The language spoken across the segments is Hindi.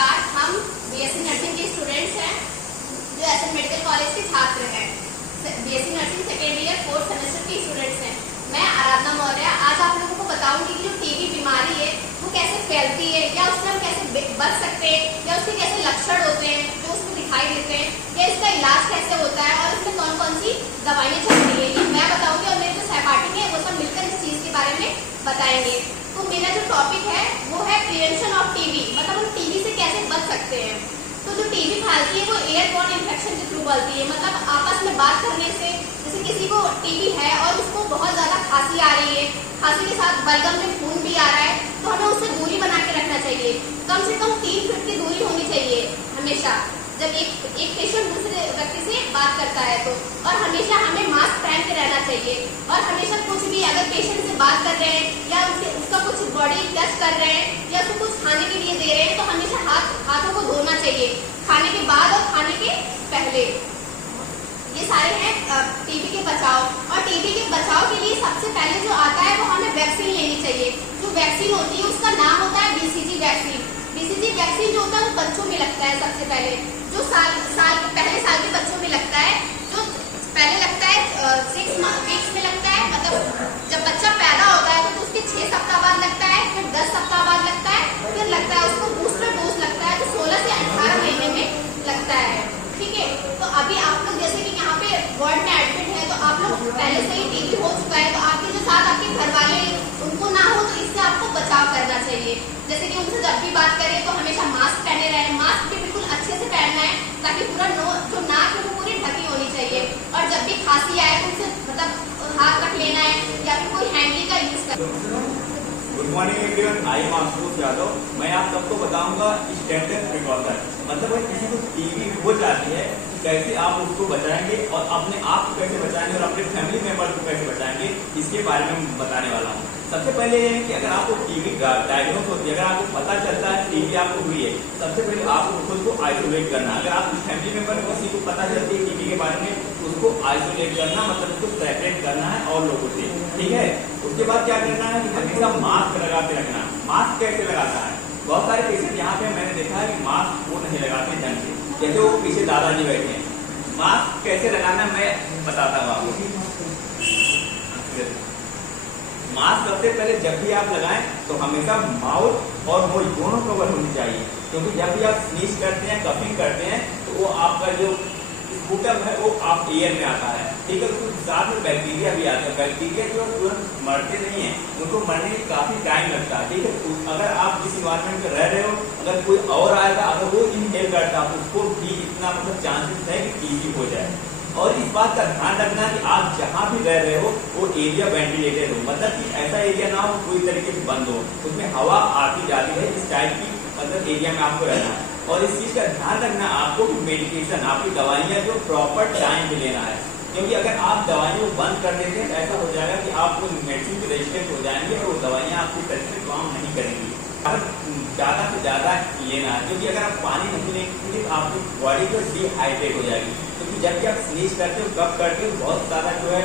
नमस्कार। हम बीएससी नर्सिंग के स्टूडेंट्स हैं जो एसएन मेडिकल कॉलेज के छात्र हैं। BSc nursing second year 4th semester के स्टूडेंट्स हैं। मैं आराधना मौर्य आज आप लोगों को बताऊंगी कि जो टीबी बीमारी है वो कैसे फैलती है, या उससे हम कैसे बच सकते हैं, या उसके कैसे लक्षण होते हैं जो उसमें दिखाई देते हैं, या इसका इलाज कैसे होता है और इसमें कौन कौन सी दवाइयाँ चलती है, ये मैं बताऊंगी और मेरे जो सहपाठी हैं वो सब मिलकर इस चीज़ के बारे में बताएंगे। तो मेरा जो टॉपिक है वो है प्रिवेंशन ऑफ टीबी, मतलब हम टीबी से कैसे बच सकते हैं। तो जो टीबी फैलती है वो एयरबॉर्न इन्फेक्शन के थ्रू फैलती है, मतलब आपस में बात करने से। जैसे किसी को टीबी है और उसको बहुत ज़्यादा खांसी आ रही है, खांसी के साथ बलगम में खून भी आ रहा है, तो हमें उससे दूरी बना के रखना चाहिए। कम से कम 3 फीट की दूरी होनी चाहिए हमेशा, जब एक पेशेंट दूसरे व्यक्ति से बात करता है तो। और हमेशा हमें मास्क पहन के रहना चाहिए। और हमेशा कुछ भी अगर पेशेंट से बात कर रहे हैं या उसका कुछ बॉडी टच कर रहे हैं या उसको कुछ खाने के लिए दे रहे हैं तो हमेशा हाथों को धोना चाहिए, खाने के बाद और खाने के पहले। ये सारे हैं टीबी के बचाव। और टीबी के बचाव के लिए सबसे पहले जो आता है वो हमें वैक्सीन लेनी चाहिए। जो वैक्सीन होती है उसका नाम होता है बीसीजी वैक्सीन। बीसीजी वैक्सीन जो होता है वो बच्चों में लगता है सबसे पहले, जो पहले साल के बच्चों में लगता है। जो पहले लगता है 6 वीक्स में लगता है, मतलब जब बच्चा पैदा होता है तो उसके 6 सप्ताह बाद लगता है, फिर 10 सप्ताह बाद लगता है, फिर लगता है उसको बूस्टर डोज लगता है जो 16 से 18 महीने में लगता है। ठीक है, तो अभी आप लोग जैसे कि यहाँ पे वार्ड में एडमिट है तो आप लोग पहले से ही टीबी हो चुका है, तो आपके जो साथ आपके घर वाले उनको ना हो तो इससे आपको बचाव करना चाहिए। जैसे कि उनसे जब भी बात करें तो हमेशा मास्क पहने रहें। मास्क भी बिल्कुल अच्छे से पहनना है ताकि पूरा जो नाक है वो पूरी ढकी होनी चाहिए। और जब भी खांसी आए तो उनसे मतलब हाथ रख लेना है या फिर कोई हैंडी का यूज करना। Good morning everyone, I am Ashutosh Yadav. मैं आप सबको बताऊंगा स्टैंडर्ड प्रिकॉशन, मतलब अगर किसी को टीबी हो जाती है कैसे आप उसको बचाएंगे और अपने आप को कैसे बचाएंगे और अपने फैमिली मेंबर को कैसे बचाएंगे, इसके बारे में बताने वाला हूँ। सबसे पहले ये है कि अगर आपको टीबी डायग्नोस होती है, अगर आपको पता चलता है टीबी आपको हुई है, सबसे पहले आपको खुद को आइसोलेट करना। अगर आपकी फैमिली मेंबर किसी को पता चलती है टीबी के बारे में तो उसको आइसोलेट करना, मतलब उसको सेपरेट करना है और लोगों से। ठीक है, उसके बाद क्या करना है कि हमेशा मास्क लगा के रखना। मास्क कैसे लगाता है, बहुत सारे पेशेंट यहाँ पे मैंने देखा है कि मास्क वो नहीं लगाते ढंग से, जैसे वो पीछे दादाजी बैठे हैं। मास्क कैसे लगाना मैं बताता हूँ आपको। मास्क सबसे पहले जब भी आप लगाएं तो हमेशा माउथ और मुंह दोनों कवर होनी चाहिए, क्योंकि जब भी आप स्नीज करते हैं, कफिंग करते हैं तो वो आपका जो स्पूटम है वो आप एयर में आता है। ठीक है, उसके साथ में बैक्टीरिया भी आता है। बैक्टीरिया जो तुरंत मरते नहीं है, उनको मरने में काफी टाइम लगता है। ठीक है, अगर आप जिस इन्वायरमेंट में रह रहे हो, अगर कोई और आएगा अगर वो इनहेल करता है उसको भी इतना मतलब चांसेस है कि टीबी हो जाए। और इस बात का ध्यान रखना कि आप जहाँ भी रह रहे हो वो एरिया वेंटिलेटेड हो, मतलब कि ऐसा एरिया ना हो पूरी तरीके से बंद हो, उसमें हवा आती जाती है, इस टाइप की मतलब एरिया में आपको रहना है। और इस चीज का ध्यान रखना आपको कि मेडिकेशन, आपकी दवाइयाँ जो प्रॉपर टाइम पे लेना है, क्योंकि अगर आप दवाइयों को बंद कर देते हैं तो ऐसा हो जाएगा कि आप मेडिसिन के रेजिस्टेंट हो जाएंगे और वो दवाइयाँ आपकी तरह से काम नहीं करेंगी। ज्यादा से ज्यादा लेना है, क्योंकि अगर आप पानी नहीं लेंगे तो आपकी बॉडी जो डिहाइड्रेट हो जाएगी, क्योंकि जब भी आप स्नीज करते हो, कफ करते हो, बहुत सारा जो है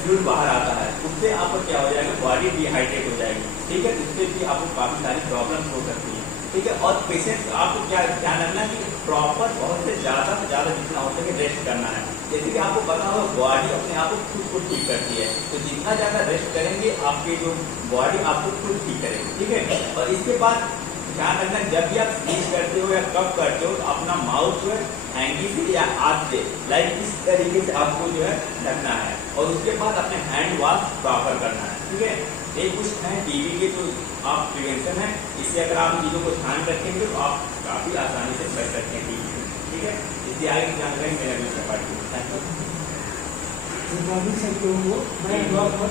फ्लूइड बाहर आता है, उससे आपको क्या हो जाएगा, बॉडी डिहाइड्रेट हो जाएगी। ठीक है, इससे भी आपको काफी सारी प्रॉब्लम हो सकती है। ठीक है, और पेशेंट आपको क्या ध्यान रखना कि प्रॉपर बहुत से ज्यादा जितना हो सके रेस्ट करना है। जैसे कि आपको पता होगा बॉडी अपने आप को खुद को ठीक करती है, तो जितना ज्यादा रेस्ट करेंगे आपकी जो बॉडी आपको खुद ठीक करेगी। ठीक है, और इसके बाद ध्यान रखना जब भी आप स्नीज करते हो या कफ करते हो तो अपना माउथ जो है हैंगी से या हाथ से लाइक इस तरीके से आपको जो है ढकना है, और उसके बाद अपने हैंड वॉश प्रॉपर करना है। ठीक है, ये कुछ है टीबी के जो आप प्रिवेंशन है, इससे अगर आप चीजों को ध्यान रखेंगे तो आप काफी आसानी से बच सकते हैं टीबी से। ठीक है, इसलिए आगे जानकारी मेरा भी सहपाठी। मैं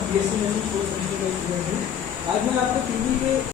बीएससी नर्सिंग 4th सेमेस्टर का स्टूडेंट हूँ। आज मैं आपको टीबी के